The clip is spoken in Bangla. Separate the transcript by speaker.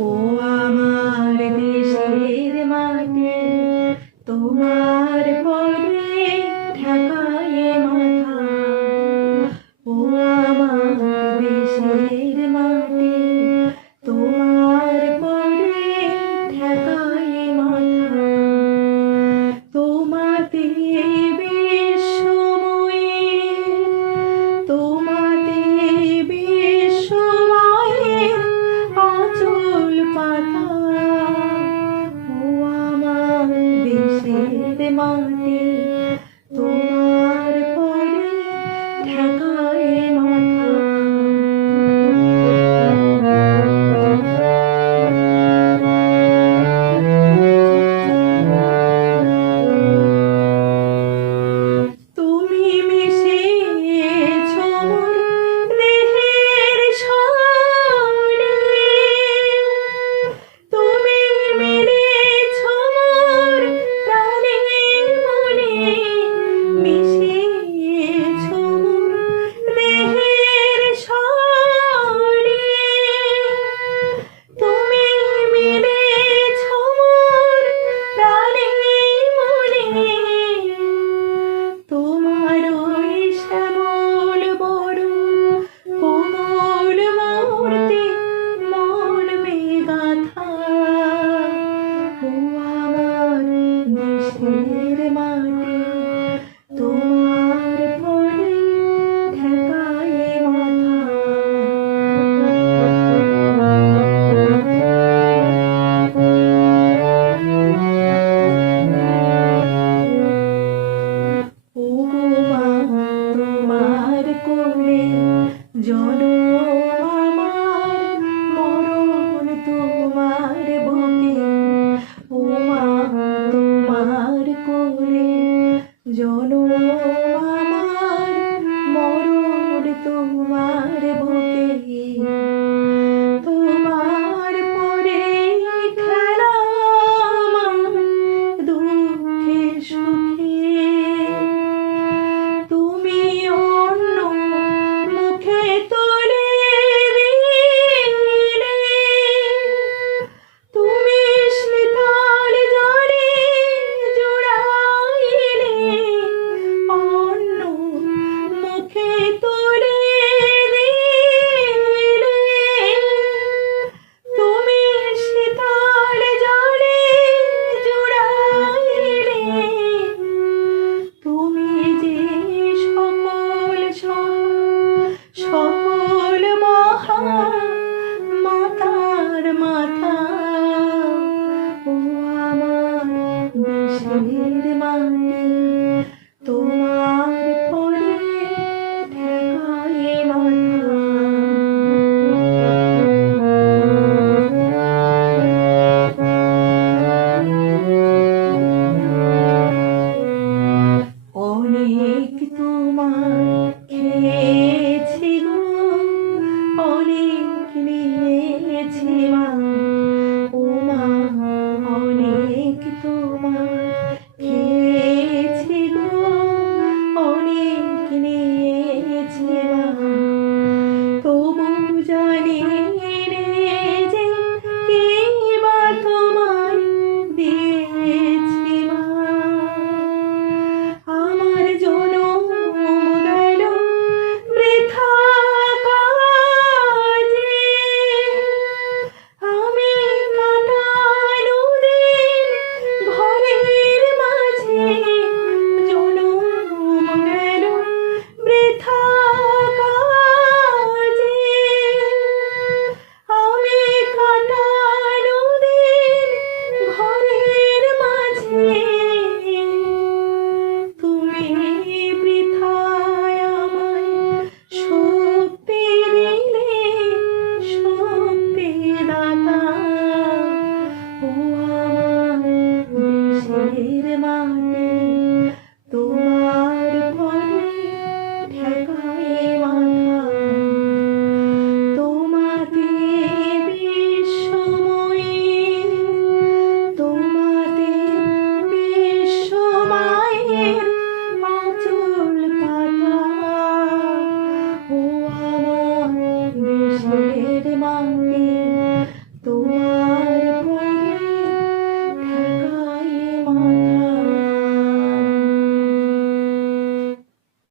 Speaker 1: 오. জন্ম আমার মরণ তোমার বুকে ওমা তোমার কোলে জন্ম শানের মায়ের তোমার পরে ঠেকাই মাথা অনেক তোমার